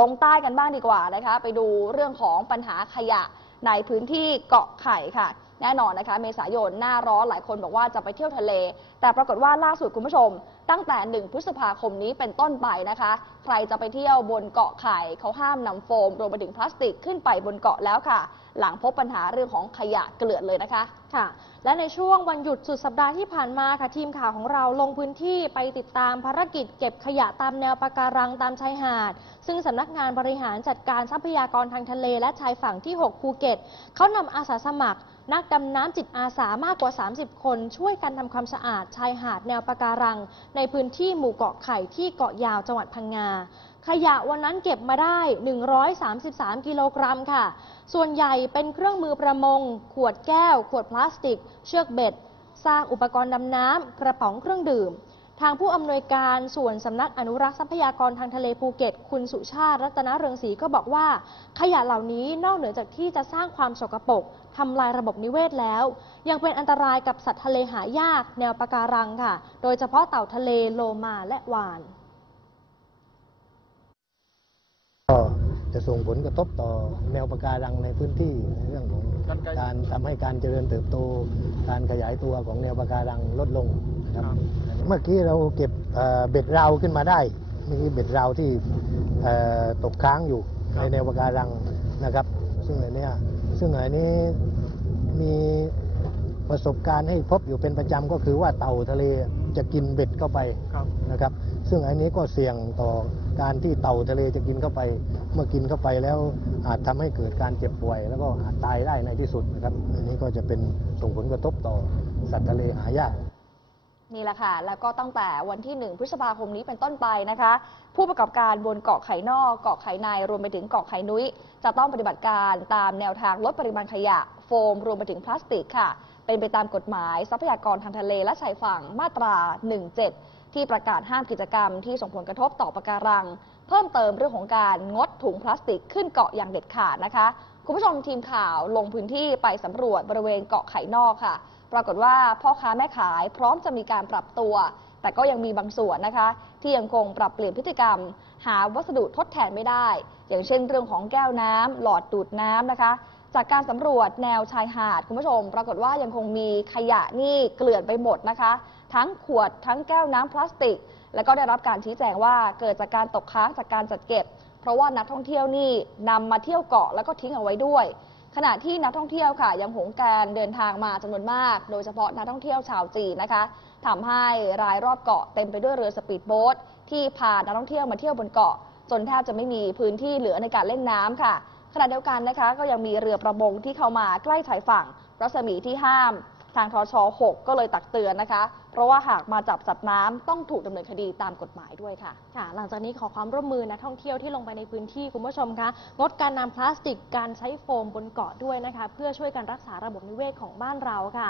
ลงใต้กันบ้างดีกว่านะคะ ไปดูเรื่องของปัญหาขยะในพื้นที่เกาะไข่ค่ะ แน่นอนนะคะ เมษายนหน้าร้อนหลายคนบอกว่าจะไปเที่ยวทะเล แต่ปรากฏว่าล่าสุดคุณผู้ชม ตั้งแต่ 1 พฤษภาคมนี้เป็นต้นไปนะคะ ใครจะไปเที่ยวบนเกาะไข่เขาห้ามนำโฟมรวมไปถึงพลาสติกขึ้นไปบนเกาะแล้วค่ะ หลังพบปัญหาเรื่องของขยะเกลื่อนเลยนะคะค่ะ และในช่วงวันหยุดสุดสัปดาห์ที่ผ่านมาค่ะทีมข่าวของเราลงพื้นที่ไปติดตามภารกิจเก็บขยะตามแนวปะการังตามชายหาด ซึ่งสำนักงานบริหารจัดการทรัพยากรทางทะเลและชายฝั่งที่ 6 ภูเก็ตเขานำอาสาสมัคร นักดำน้ำจิตอาสามากกว่า 30 คน ช่วยกันทำความสะอาดชายหาดแนวปะการัง ในพื้นที่หมู่เกาะไข่ที่เกาะยาวจังหวัดพังงา ขยะวันนั้นเก็บมาได้ 133 กิโลกรัมค่ะ ส่วนใหญ่เป็นเครื่องมือประมง ขวดแก้ว ขวดพลาสติก เชือกเบ็ด สร้างอุปกรณ์ดำน้ำ กระป๋องเครื่องดื่ม ทางผู้อำนวยการส่วนสำนักอนุรักษ์ทรัพยากรทางทะเลภูเก็ต คุณสุชาติรัตนเรืองศรีก็บอกว่า ขยะเหล่านี้นอกเหนือจากที่จะสร้างความสกปรกทำลายระบบนิเวศแล้ว ยังเป็นอันตรายกับสัตว์ทะเลหายาก แนวปะการังค่ะ โดยเฉพาะเต่าทะเลโลมาและวาน ก็จะส่งผลกระทบต่อแนวปะการังในพื้นที่ในเรื่องของการทำให้การเจริญเติบโต การขยายตัวของแนวปะการังลดลงนะครับเมื่อกี้เราเก็บเอ่อเบ็ดราวขึ้นมาได้เมื่อกี้เบ็ดราวที่เอ่อตกค้างอยู่ในแนวปะการังนะครับ ซึ่งอันเนี้ยซึ่งอันนี้มีประสบการณ์ให้พบอยู่เป็นประจำก็คือว่าเต่าทะเลจะกินเบ็ดเข้าไปนะครับ ซึ่งอันนี้ก็เสี่ยงต่อ การที่เต่าทะเลจะกินเข้าไป เมื่อกินเข้าไปแล้วอาจทำให้เกิดการเจ็บป่วย แล้วก็อาจตายได้ในที่สุดนะครับ อันนี้ก็จะเป็นส่งผลกระทบต่อสัตว์ทะเลหายากนี่แหละค่ะ แล้วก็ตั้งแต่วันที่ 1 พฤษภาคมนี้เป็นต้นไปนะคะ ผู้ประกอบการบนเกาะไข่นอก เกาะไข่ใน รวมไปถึงเกาะไข่นุ้ย จะต้องปฏิบัติการตามแนวทางลดปริมาณขยะ โฟม รวมไปถึงพลาสติกค่ะ เป็นไปตามกฎหมายทรัพยากรทางทะเลและชายฝั่งมาตรา 17 ที่ประกาศห้ามกิจกรรมที่ส่งผลกระทบต่อปะการัง เพิ่มเติมเรื่องของการงดถุงพลาสติกขึ้นเกาะอย่างเด็ดขาดนะคะ คุณผู้ชมทีมข่าวลงพื้นที่ไปสำรวจบริเวณเกาะไข่นอกค่ะ ปรากฏว่าพ่อค้าแม่ขายพร้อมจะมีการปรับตัว แต่ก็ยังมีบางส่วนนะคะ ที่ยังคงปรับเปลี่ยนพฤติกรรม หาวัสดุทดแทนไม่ได้ อย่างเช่น เรื่องของแก้วน้ำหลอดดูดน้ำนะคะจากการสำรวจแนวชายหาด คุณผู้ชม ปรากฏว่ายังคงมีขยะนี่เกลื่อนไปหมดนะคะ ทั้งขวดทั้งแก้วน้ำพลาสติก แล้วก็ได้รับการชี้แจงว่าเกิดจากการตกค้างจากการจัดเก็บ เพราะว่านักท่องเที่ยวนี่นำมาเที่ยวเกาะแล้วก็ทิ้งเอาไว้ด้วย ขณะที่นักท่องเที่ยวค่ะ ยังหงการเดินทางมาจำนวนมาก โดยเฉพาะนักท่องเที่ยวชาวจีนนะคะทำให้รายรอบเกาะเต็มไปด้วยเรือสปีดโบ๊ทที่พานักท่องเที่ยวมาเที่ยวบนเกาะ จนแทบจะไม่มีพื้นที่เหลือในการเล่นน้ำค่ะขณะเดียวกันนะคะ ก็ยังมีเรือประมงที่เข้ามาใกล้ชายฝั่งรัศมีที่ห้าม ทางทช6ก็เลยตักเตือนนะคะ เพราะว่าหากมาจับสัตว์น้ำต้องถูกดำเนินคดีตามกฎหมายด้วยค่ะ ค่ะหลังจากนี้ขอความร่วมมือนักท่องเที่ยวที่ลงไปในพื้นที่คุณผู้ชมคะงดการนำพลาสติกการใช้โฟมบนเกาะด้วยนะคะ เพื่อช่วยกันรักษาระบบนิเวศของบ้านเราค่ะ